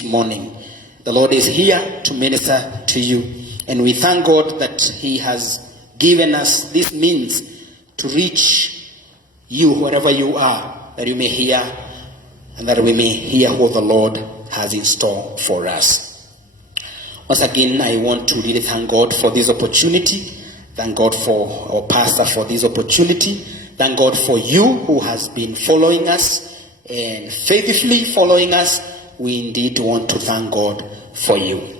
this morning. The Lord is here to minister to you. And we thank God that He has given us this means to reach you wherever you are, that you may hear and that we may hear what the Lord has in store for us. Once again, I want to really thank God for this opportunity. Thank God for our pastor for this opportunity. Thank God for you who has been following us and faithfully following us. We indeed want to thank God for you.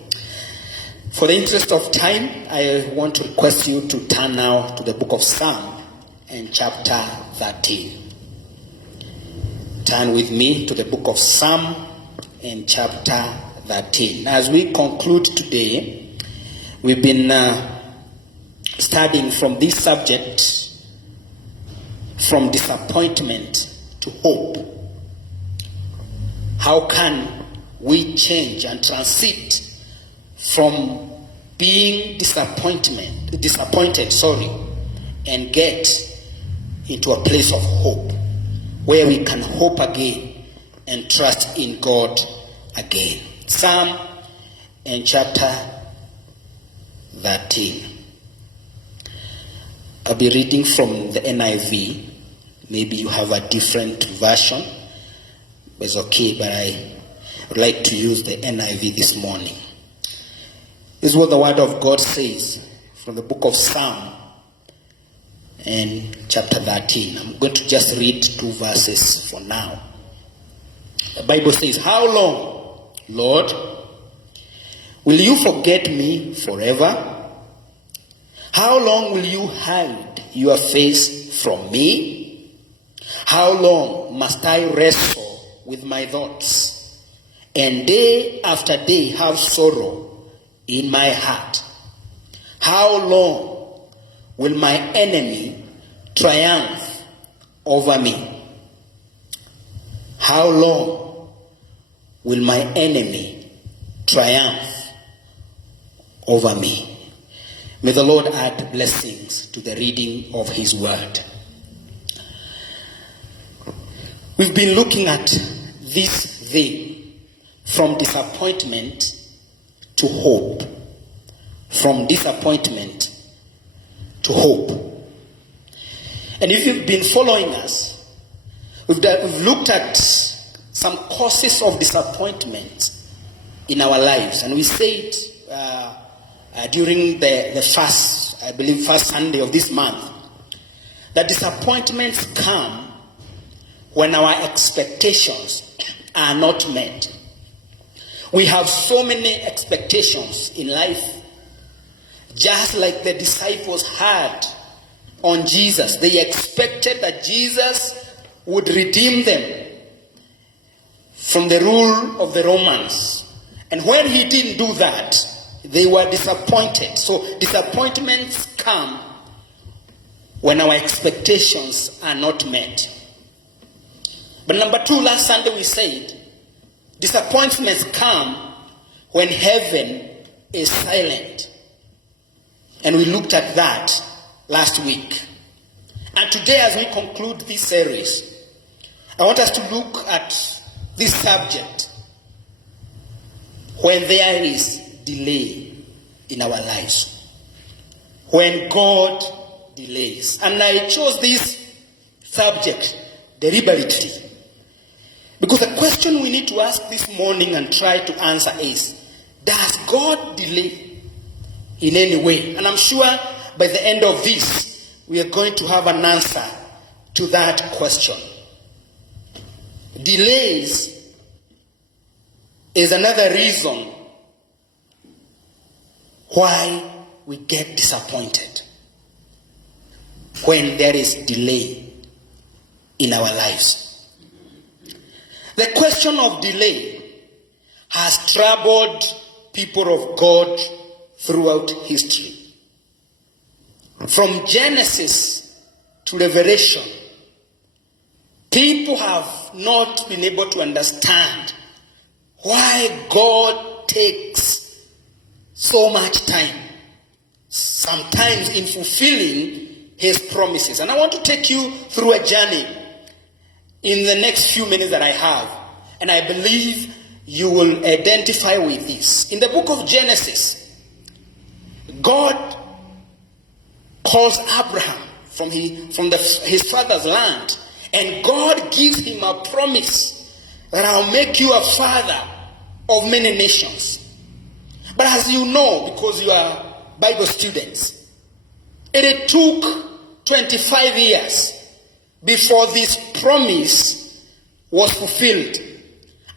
For the interest of time, I want to request you to turn now to the book of Psalm and chapter 13. Turn with me to the book of Psalm and chapter 13. As we conclude today, we've been studying from this subject, from disappointment to hope. How can we change and transit from being disappointed, and get into a place of hope, where we can hope again and trust in God again. Psalm and chapter 13. I'll be reading from the NIV. Maybe you have a different version. It's okay, but I would like to use the NIV this morning. This is what the word of God says from the book of Psalm and chapter 13. I'm going to just read 2 verses for now. The Bible says, "How long, Lord, will you forget me forever? How long will you hide your face from me? How long must I wrestle with my thoughts, and day after day have sorrow in my heart? How long will my enemy triumph over me? How long will my enemy triumph over me?" May the Lord add blessings to the reading of His word. We've been looking at this thing from disappointment to hope. From disappointment to hope. And if you've been following us, we've looked at some causes of disappointment in our lives. And we said during the first, I believe, first Sunday of this month, that disappointments come when our expectations are not met. We have so many expectations in life, just like the disciples had on Jesus. They expected that Jesus would redeem them from the rule of the Romans. And when He didn't do that, they were disappointed. So disappointments come when our expectations are not met. But number 2, last Sunday we said, disappointments come when heaven is silent. And we looked at that last week. And today, as we conclude this series, I want us to look at this subject, when there is delay in our lives. When God delays. And I chose this subject deliberately, because the question we need to ask this morning and try to answer is, does God delay in any way? And I'm sure by the end of this, we are going to have an answer to that question. Delays is another reason why we get disappointed. When there is delay in our lives. The question of delay has troubled people of God throughout history. From Genesis to Revelation, people have not been able to understand why God takes so much time, sometimes in fulfilling His promises. And I want to take you through a journey in the next few minutes that I have. And I believe you will identify with this. In the book of Genesis, God calls Abraham from his father's land, and God gives him a promise that I'll make you a father of many nations. But as you know, because you are Bible students, it took 25 years before this promise was fulfilled.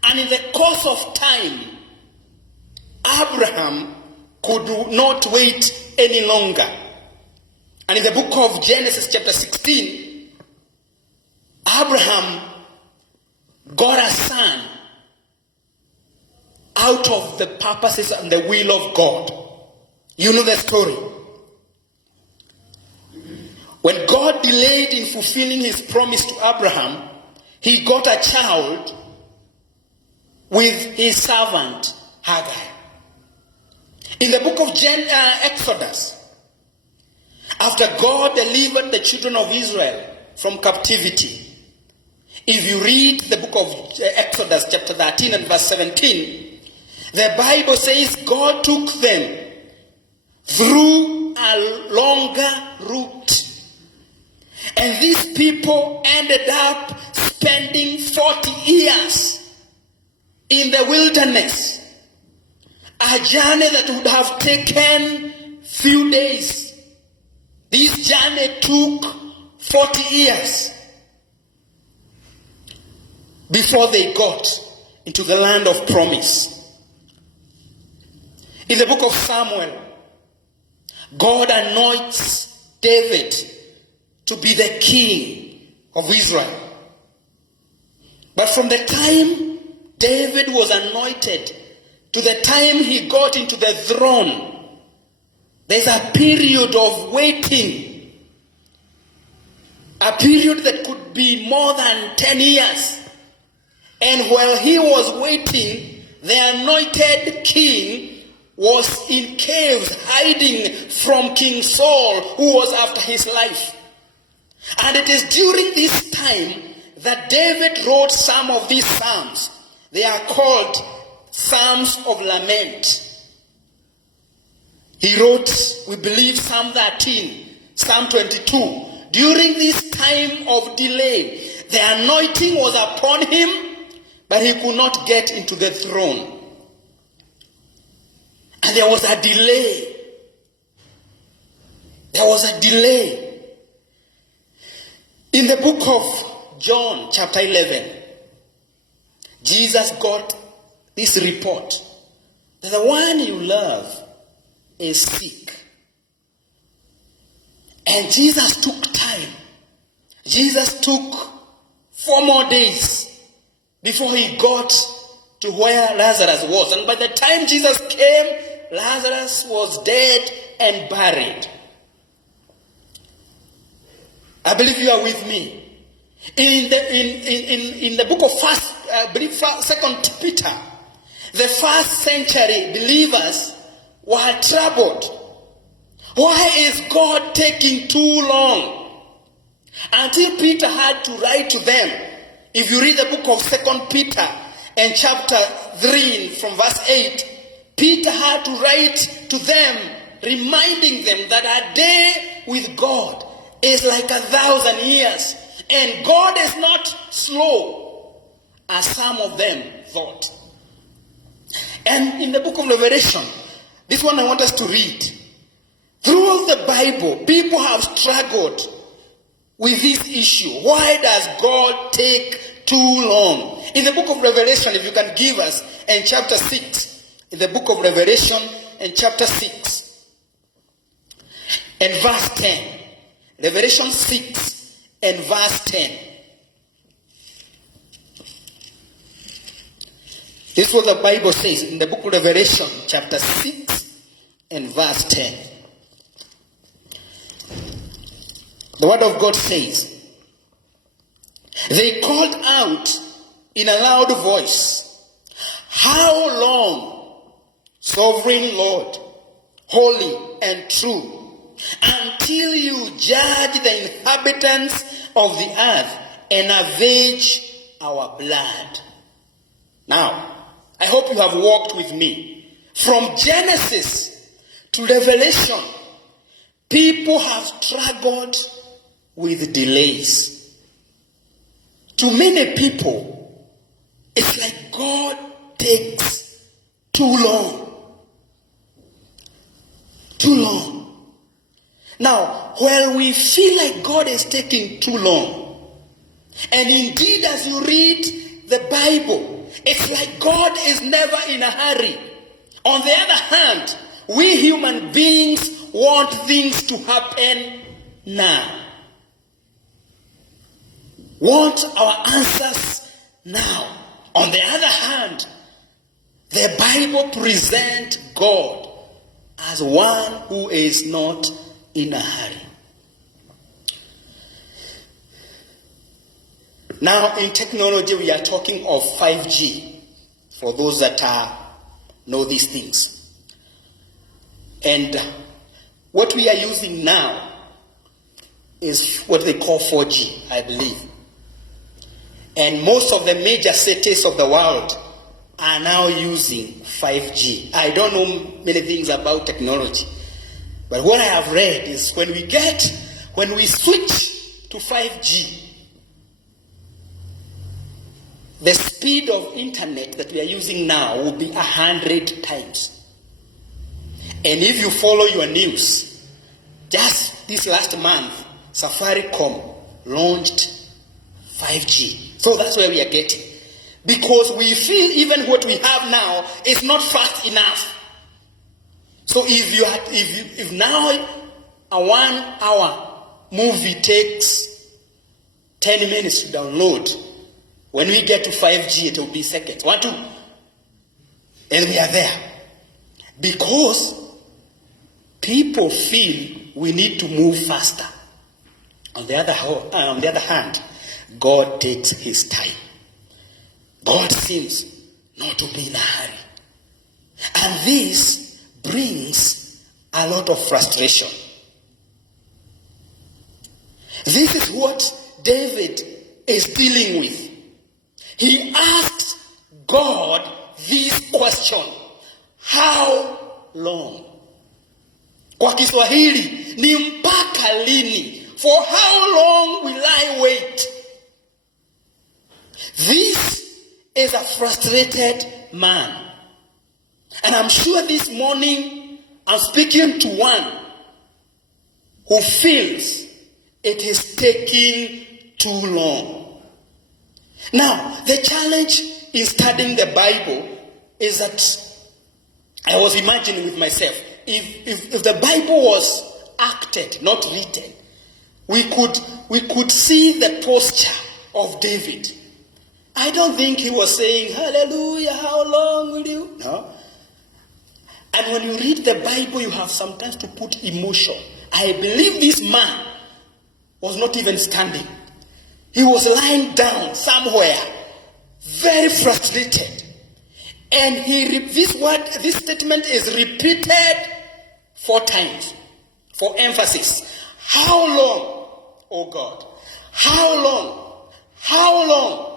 And in the course of time, Abraham could not wait any longer. And in the book of Genesis chapter 16, Abraham got a son out of the purposes and the will of God. You know the story. When God delayed in fulfilling his promise to Abraham, he got a child with his servant Hagar. In the book of Exodus, after God delivered the children of Israel from captivity, if you read the book of Exodus chapter 13 and verse 17, the Bible says God took them through a longer route. And these people ended up spending 40 years in the wilderness. A journey that would have taken few days. This journey took 40 years before they got into the land of promise. In the book of Samuel, God anoints David to be the king of Israel. But from the time David was anointed to the time he got into the throne, there's a period of waiting. A period that could be more than 10 years. And while he was waiting, the anointed king was in caves hiding from King Saul, who was after his life. And it is during this time that David wrote some of these psalms. They are called Psalms of Lament. He wrote, we believe, Psalm 13, Psalm 22. During this time of delay, the anointing was upon him, but he could not get into the throne. And there was a delay. There was a delay. In the book of John, chapter 11, Jesus got this report that the one you love is sick. And Jesus took time. Jesus took 4 more days before he got to where Lazarus was. And by the time Jesus came, Lazarus was dead and buried. I believe you are with me. In the book of Second Peter, the first century believers were troubled. Why is God taking too long? Until Peter had to write to them. If you read the book of 2 Peter and chapter 3 from verse 8, Peter had to write to them, reminding them that a day with God is like 1,000 years. And God is not slow, as some of them thought. And in the book of Revelation, this one I want us to read. Throughout the Bible, people have struggled with this issue. Why does God take too long? In the book of Revelation, if you can give us, in chapter 6, in the book of Revelation, in chapter 6, and verse 10. Revelation 6 and verse 10. This is what the Bible says in the book of Revelation, chapter 6 and verse 10. The word of God says, they called out in a loud voice, how long, sovereign Lord, holy and true, until you judge the inhabitants of the earth and avenge our blood? Now, I hope you have walked with me. From Genesis to Revelation, people have struggled with delays. To many people, it's like God takes too long. Too long. Now, when we feel like God is taking too long, and indeed as you read the Bible, it's like God is never in a hurry. On the other hand, we human beings want things to happen now. Want our answers now. On the other hand, the Bible presents God as one who is not in a hurry. Now, in technology, we are talking of 5G, for those that know these things. And what we are using now is what they call 4G, I believe. And most of the major cities of the world are now using 5G. I don't know many things about technology, but what I have read is when we switch to 5G, the speed of internet that we are using now will be 100 times. And if you follow your news, just this last month, Safaricom launched 5G. So that's where we are getting. Because we feel even what we have now is not fast enough. So if now a 1 hour movie takes 10 minutes to download, when we get to 5G, it will be seconds. 1, 2. And we are there. Because people feel we need to move faster. On the other hand, God takes his time. God seems not to be in a hurry. And this brings a lot of frustration. This is what David is dealing with. He asks God this question: how long? Kwa Kiswahili ni mpaka lini? For how long will I wait? This is a frustrated man. And I'm sure this morning I'm speaking to one who feels it is taking too long. Now, the challenge in studying the Bible is that I was imagining with myself, if the Bible was acted, not written, we could see the posture of David. I don't think he was saying, hallelujah, how long will you? No. And when you read the Bible, you have sometimes to put emotion. I believe this man was not even standing. He was lying down somewhere, very frustrated. And this statement is repeated 4 times for emphasis. How long, oh God? How long? How long?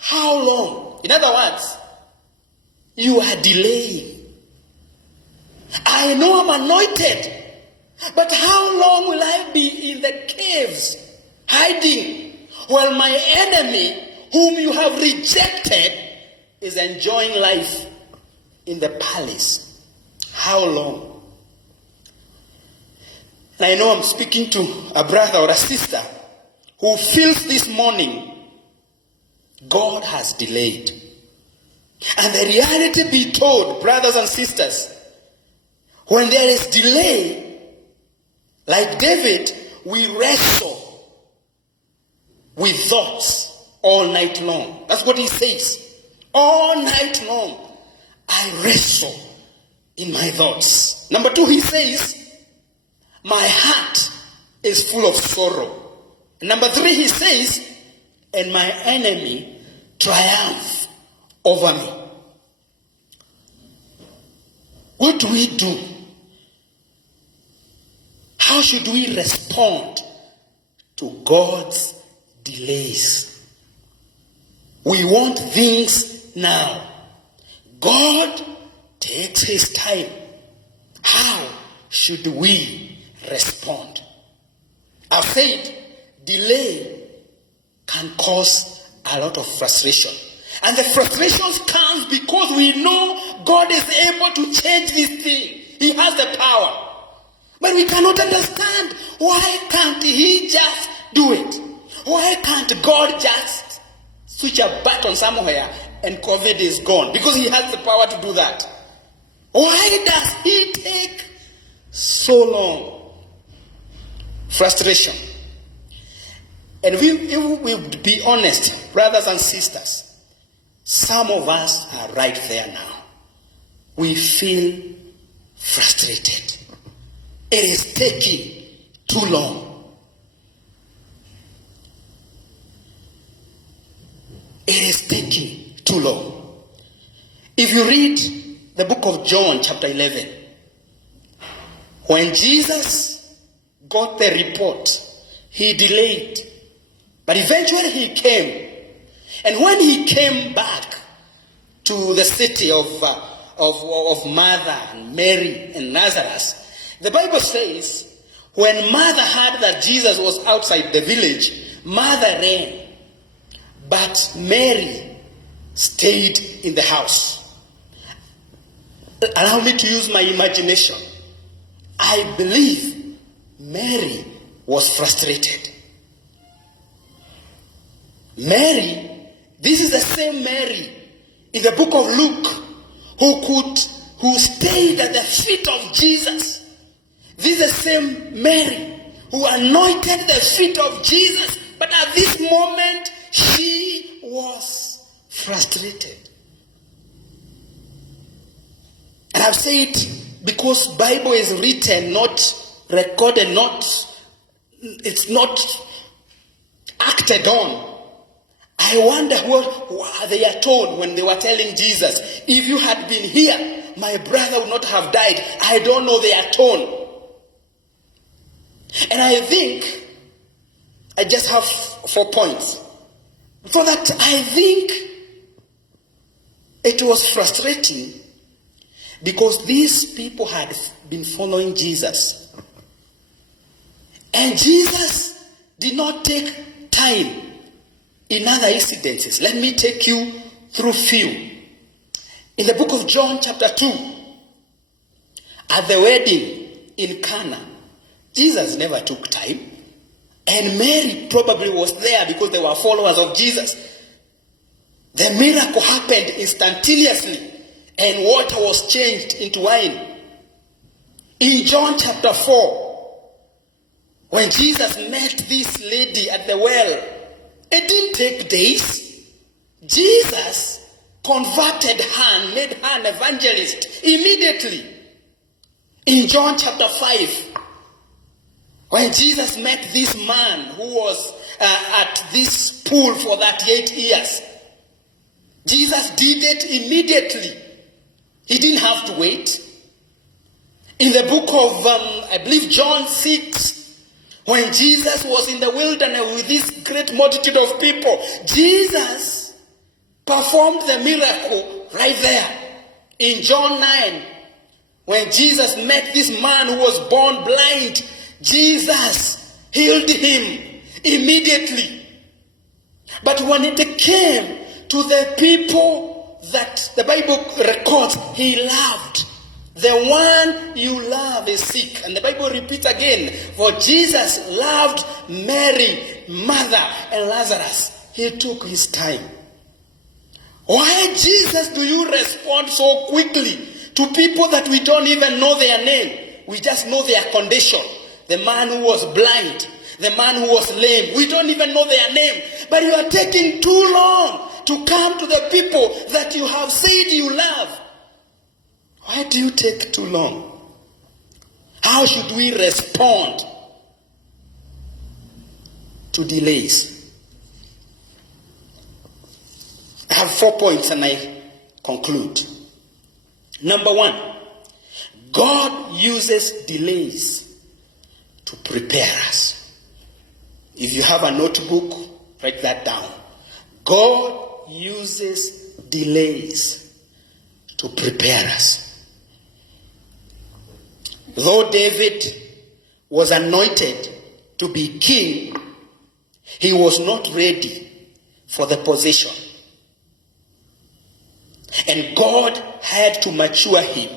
How long? In other words, you are delaying. I know I'm anointed, but how long will I be in the caves, hiding, while my enemy, whom you have rejected, is enjoying life in the palace? How long? And I know I'm speaking to a brother or a sister who feels this morning God has delayed. And the reality be told, brothers and sisters, when there is delay, like David, we wrestle with thoughts all night long. That's what he says. All night long, I wrestle in my thoughts. Number 2, he says, my heart is full of sorrow. And number 3, he says, and my enemy triumph over me. What do we do? How should we respond to God's delays? We want things now. God takes his time. How should we respond? I've said delay can cause a lot of frustration. And the frustrations comes because we know God is able to change this thing. He has the power. But we cannot understand, why can't he just do it? Why can't God just switch a button somewhere and COVID is gone? Because he has the power to do that. Why does he take so long? Frustration. And if we would be honest, brothers and sisters, some of us are right there now. We feel frustrated. It is taking too long. It is taking too long. If you read the book of John, chapter 11, when Jesus got the report, he delayed. But eventually he came. And when he came back to the city of Martha and Mary and Lazarus, the Bible says, when Martha heard that Jesus was outside the village, Martha ran. But Mary stayed in the house. Allow me to use my imagination. I believe Mary was frustrated. Mary, this is the same Mary in the book of Luke who stayed at the feet of Jesus. This is the same Mary who anointed the feet of Jesus, but at this moment she was frustrated. And I've said, because Bible is written, not recorded, it's not acted on. I wonder what they are told when they were telling Jesus, if you had been here, my brother would not have died. I don't know their tone. And I think I just have 4 points. So that I think it was frustrating because these people had been following Jesus. And Jesus did not take time in other incidences. Let me take you through few. In the book of John chapter 2, at the wedding in Cana, Jesus never took time. And Mary probably was there because they were followers of Jesus. The miracle happened instantaneously and water was changed into wine. In John chapter 4, when Jesus met this lady at the well, it didn't take days. Jesus converted her and made her an evangelist immediately. In John chapter 5, when Jesus met this man who was at this pool for 38 years, Jesus did it immediately. He didn't have to wait. In the book of, I believe, John 6, when Jesus was in the wilderness with this great multitude of people, Jesus performed the miracle right there. In John 9, when Jesus met this man who was born blind, Jesus healed him immediately. But when it came to the people that the Bible records he loved, the one you love is sick. And the Bible repeats again, for Jesus loved Mary, Martha, and Lazarus. He took his time. Why, Jesus, do you respond so quickly to people that we don't even know their name? We just know their condition. The man who was blind, the man who was lame, we don't even know their name. But you are taking too long to come to the people that you have said you love. Why do you take too long? How should we respond to delays? I have 4 points and I conclude. Number 1, God uses delays to prepare us. If you have a notebook, write that down. God uses delays to prepare us. Though David was anointed to be king, he was not ready for the position. And God had to mature him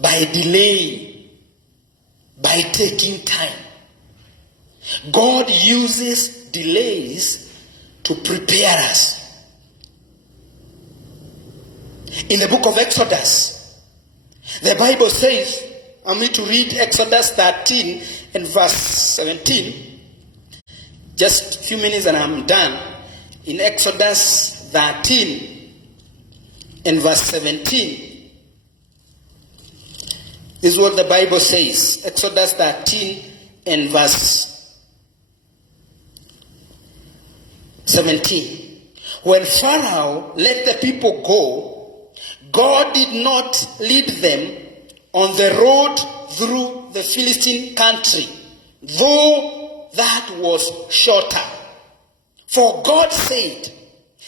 by delaying, by taking time. God uses delays to prepare us. In the book of Exodus, the Bible says, I'm going to read Exodus 13 and verse 17. Just a few minutes and I'm done. In Exodus 13 and verse 17, this is what the Bible says. Exodus 13 and verse 17. When Pharaoh let the people go, God did not lead them on the road through the Philistine country, though that was shorter. For God said,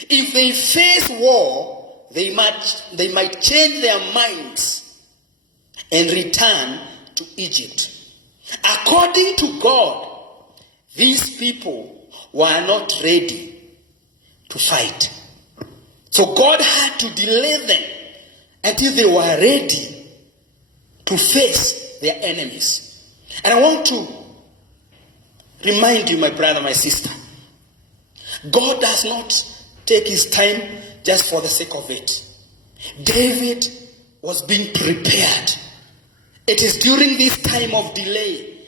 if they face war, they might change their minds and return to Egypt. According to God, these people were not ready to fight. So God had to delay them until they were ready to face their enemies. And I want to remind you, my brother, my sister, God does not take his time just for the sake of it. David was being prepared. It is during this time of delay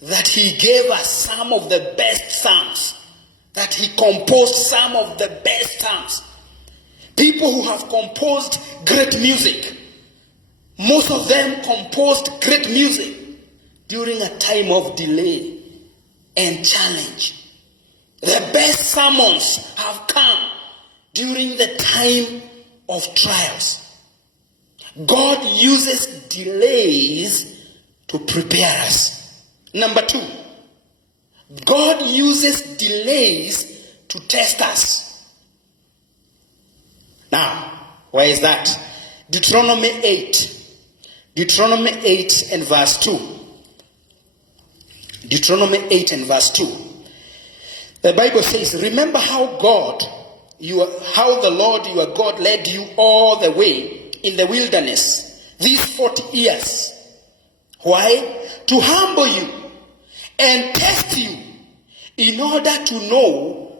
that he gave us some of the best psalms, that he composed some of the best psalms. People who have composed great music, most of them composed great music during a time of delay and challenge. The best sermons have come during the time of trials. God uses delays to prepare us. Number 2, God uses delays to test us. Now, where is that? Deuteronomy 8 and verse 2. Deuteronomy 8 and verse 2. The Bible says, remember how the Lord your God led you all the way in the wilderness these 40 years. Why? To humble you and test you in order to know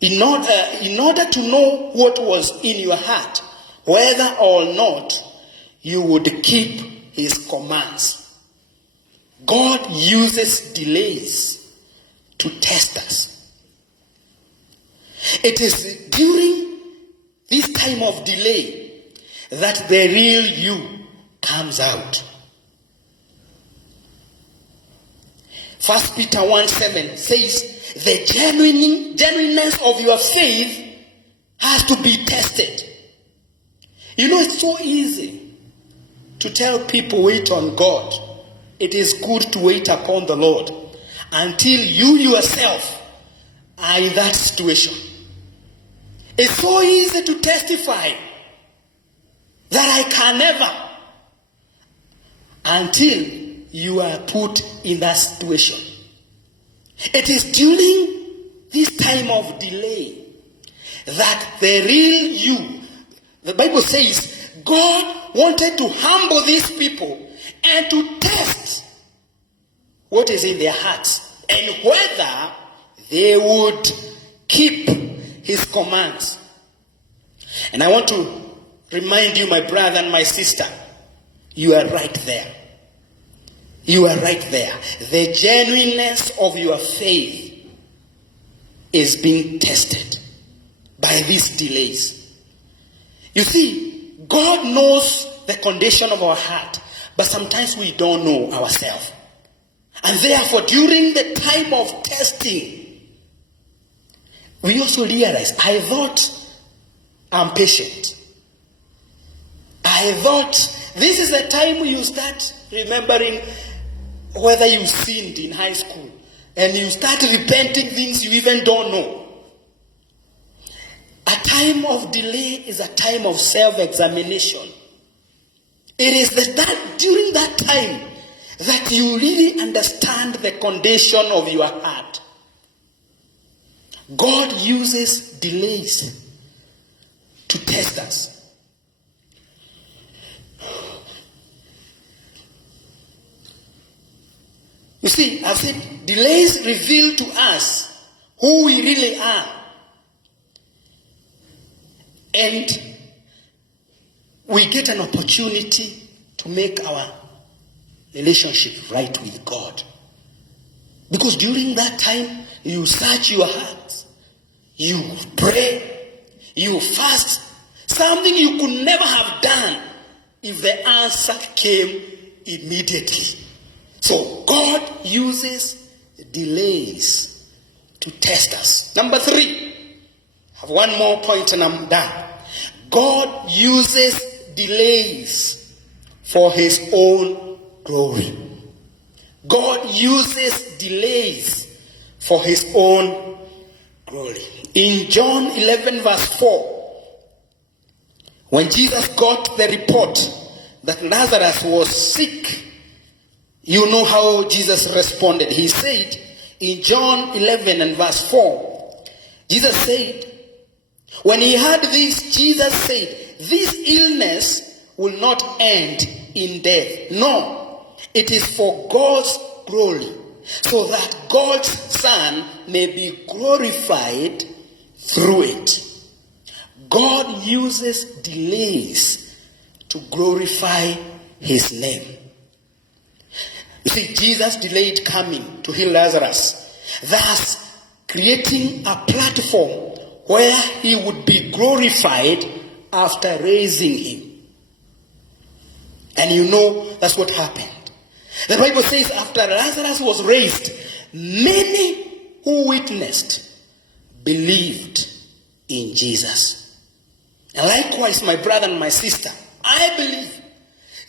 in order to know what was in your heart, whether or not you would keep his commands. God uses delays to test us. It is during this time of delay that the real you comes out. 1 Peter 1:7 says, the genuineness of your faith has to be tested. You know, it's so easy to tell people wait on God. It is good to wait upon the Lord until you yourself are in that situation. It's so easy to testify that I can never, until you are put in that situation. It is during this time of delay that the real you, the Bible says, God wanted to humble these people and to test what is in their hearts and whether they would keep his commands. And I want to remind you, my brother and my sister, you are right there. You are right there. The genuineness of your faith is being tested by these delays. You see, God knows the condition of our heart, but sometimes we don't know ourselves. And therefore, during the time of testing, we also realize, I thought I'm patient. I thought this is the time you start remembering whether you sinned in high school, and you start repenting things you even don't know. time of delay is a time of self-examination. It is during that time that you really understand the condition of your heart. God uses delays to test us. You see, I said, delays reveal to us who we really are. And we get an opportunity to make our relationship right with God. Because during that time, you search your heart, you pray, you fast, something you could never have done if the answer came immediately. So God uses delays to test us. Number 3, I have one more point and I'm done. God uses delays for his own glory. God uses delays for his own glory. In John 11 verse 4, when Jesus got the report that Lazarus was sick, you know how Jesus responded. He said in John 11 and verse 4, Jesus said, when he heard this, Jesus said, this illness will not end in death. No, it is for God's glory, so that God's Son may be glorified through it. God uses delays to glorify his name. You see, Jesus delayed coming to heal Lazarus, thus creating a platform where he would be glorified after raising him. And you know that's what happened. The Bible says after Lazarus was raised, many who witnessed believed in Jesus. And likewise, my brother and my sister, I believe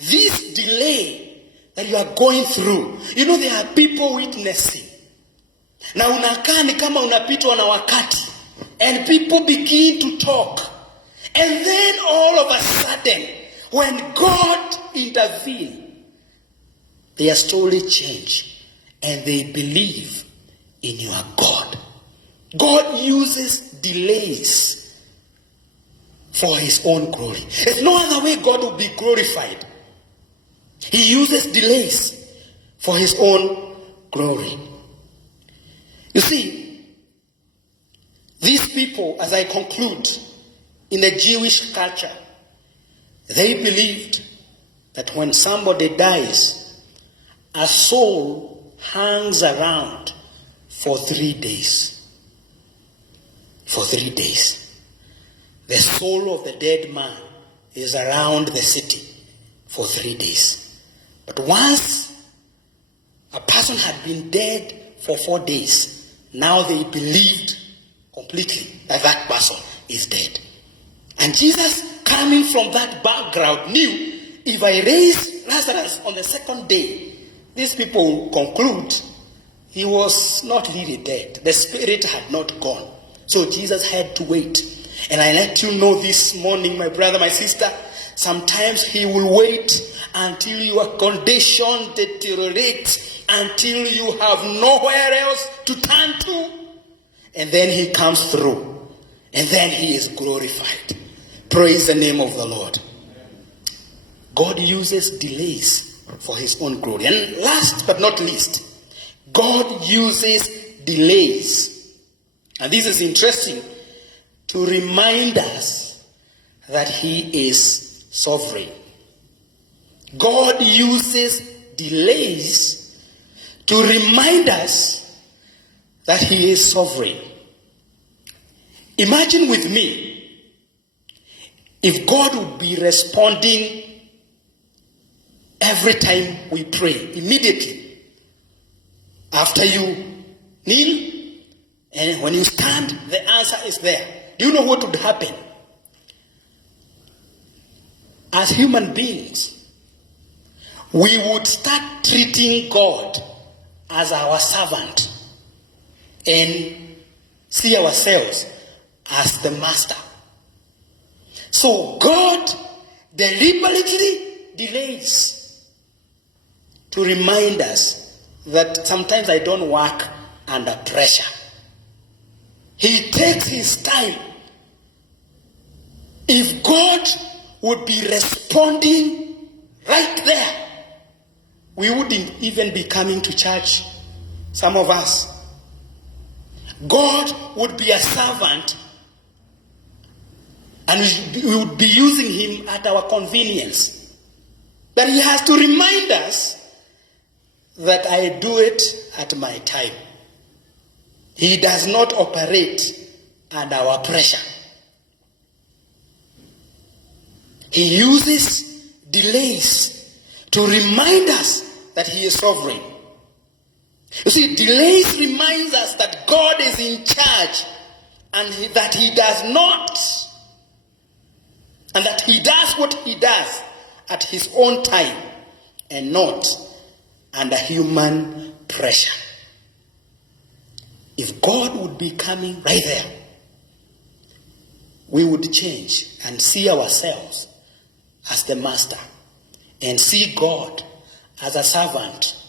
this delay that you are going through, you know, there are people witnessing. Na unakaa ni kama unapitwa na wakati, and people begin to talk. And then all of a sudden, when God intervenes, their story change and they believe in your God. God uses delays for his own glory. There's no other way God will be glorified. He uses delays for his own glory. You see, these people, as I conclude, in the Jewish culture, they believed that when somebody dies, a soul hangs around for 3 days. For 3 days. The soul of the dead man is around the city for 3 days. But once a person had been dead for 4 days, now they believed completely that that person is dead. And Jesus, coming from that background, knew if I raise Lazarus on the second day, these people conclude he was not really dead. The spirit had not gone. So Jesus had to wait. And I let you know this morning, my brother, my sister, sometimes he will wait until your condition deteriorates, until you have nowhere else to turn to. And then he comes through. And then he is glorified. Praise the name of the Lord. God uses delays for his own glory. And last but not least, God uses delays. And this is interesting to remind us that he is sovereign. God uses delays to remind us that he is sovereign. Imagine with me if God would be responding every time we pray, immediately. After you kneel, and when you stand, the answer is there. Do you know what would happen? As human beings, we would start treating God as our servant and see ourselves as the master. So God deliberately delays to remind us that sometimes I don't work under pressure. He takes his time. If God would be responding right there, we wouldn't even be coming to church, some of us. God would be a servant, and we would be using him at our convenience. But he has to remind us that I do it at my time. He does not operate under our pressure. He uses delays to remind us that he is sovereign. You see, delays reminds us that God is in charge and that he does not, and that he does what he does at his own time and not under human pressure. If God would be coming right there, we would change and see ourselves as the master and see God as a servant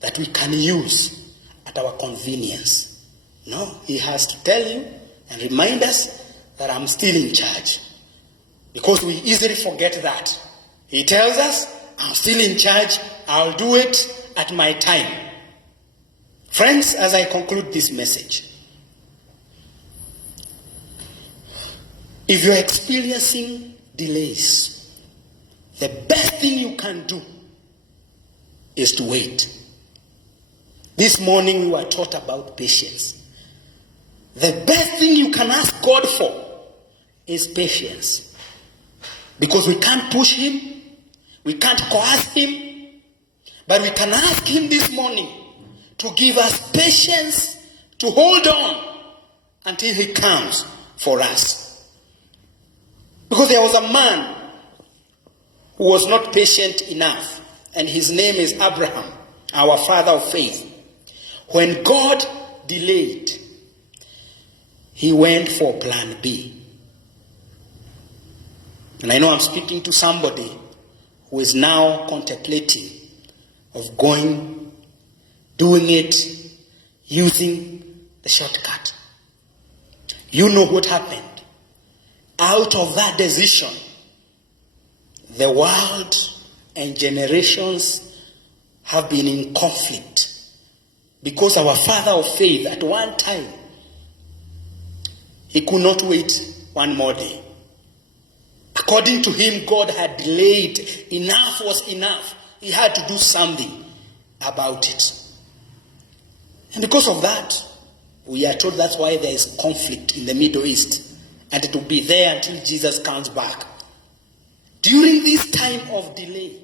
that we can use at our convenience. No, he has to tell you and remind us that I'm still in charge, because we easily forget that. He tells us, I'm still in charge, I'll do it at my time. Friends, as I conclude this message, if you're experiencing delays, the best thing you can do is to wait. This morning we were taught about patience. The best thing you can ask God for is patience. Because we can't push him, we can't coerce him, but we can ask him this morning to give us patience, to hold on until he comes for us. Because there was a man who was not patient enough, and his name is Abraham, our father of faith. When God delayed, he went for plan B. And I know I'm speaking to somebody who is now contemplating of doing it, using the shortcut. You know what happened. Out of that decision, the world and generations have been in conflict, because our father of faith at one time, he could not wait one more day. According to him, God had delayed. Enough was enough. He had to do something about it. And because of that, we are told that's why there is conflict in the Middle East, and it will be there until Jesus comes back. During this time of delay,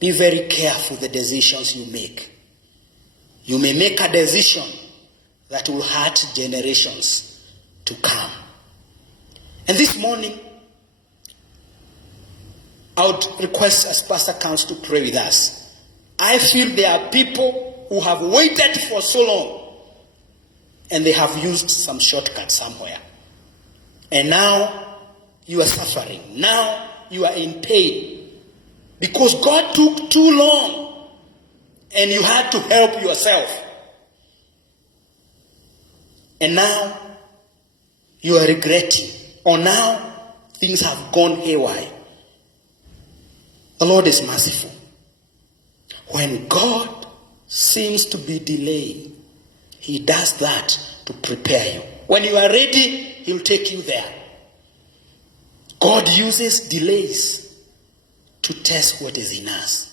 be very careful the decisions you make. You may make a decision that will hurt generations to come. And this morning, I would request as Pastor comes to pray with us. I feel there are people who have waited for so long and they have used some shortcut somewhere. And now you are suffering. Now you are in pain because God took too long and you had to help yourself. And now you are regretting, or now things have gone haywire. The Lord is merciful. When God seems to be delaying, he does that to prepare you. When you are ready, he'll take you there. God uses delays to test what is in us.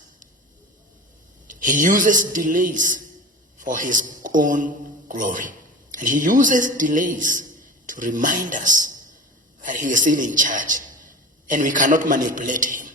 He uses delays for his own glory. And he uses delays to remind us that he is still in charge and we cannot manipulate him.